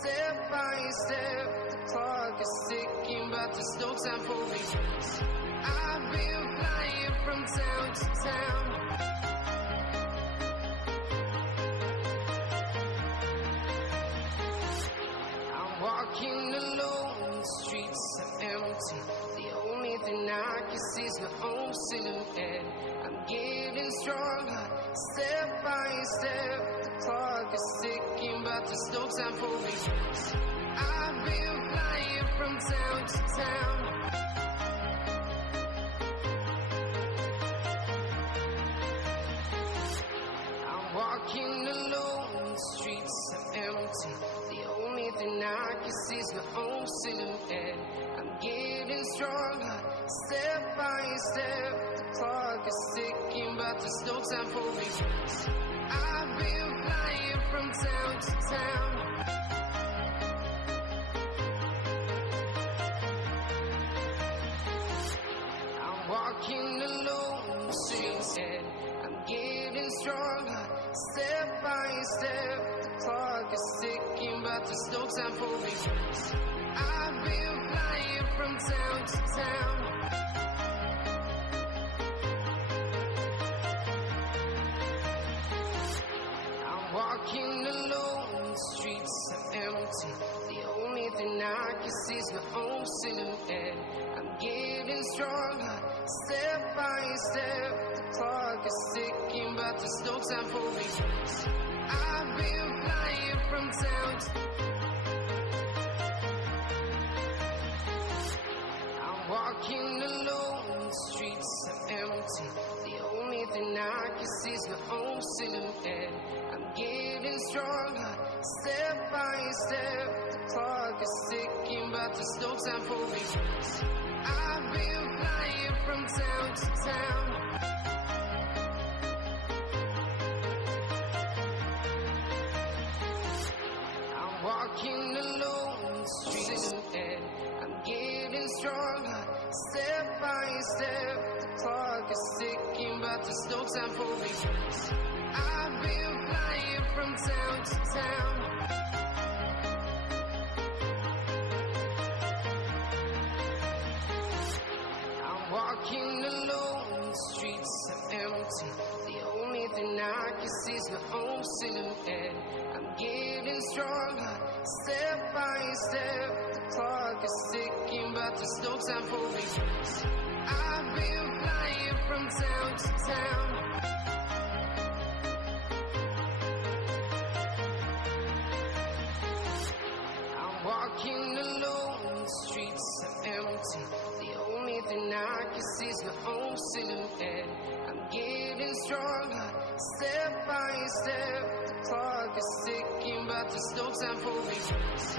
step by step. The clock is ticking, but there's no time for regrets. I've been flying from town to town. I'm walking alone, the streets are empty. The only thing I can see is my own silhouette. I'm getting stronger, step by step. The clock is ticking, but there's no time for regrets. I've been flying from town to town. I'm walking alone, the streets are empty. The only thing I can see is my own silhouette. I'm getting stronger, step by step. The clock is ticking, but there's no time for regrets. I've been flying from town to town. I'm walking alone, the streets dead. I'm getting stronger, step by step. The clock is ticking, but there's no time for regrets. I've been flying from town to town. I'm walking alone, the streets are empty. The only thing I can see is my own silhouette. I'm getting stronger, step by step. The clock is ticking, but there's no time for regrets. I've been flying from town to walking alone, the streets are empty. The only thing I can see is my own silhouette. I'm getting stronger, step by step. The clock is ticking, but there's no time for regrets. I've been flying from town to town. I'm walking alone, the streets are dead. I'm getting stronger, step by step. The clock is ticking, but there's no time for regrets. I've been flying from town to town. I'm walking alone, the streets are empty. The only thing I can see is my own silhouette. I'm getting stronger, step by step. The clock is ticking, but there's no time for regrets. I've been flying from town to town. I'm walking alone, the streets are empty. The only thing I can see is my own silhouette. I'm getting stronger, step by step. The clock is ticking, but there's no time for regrets.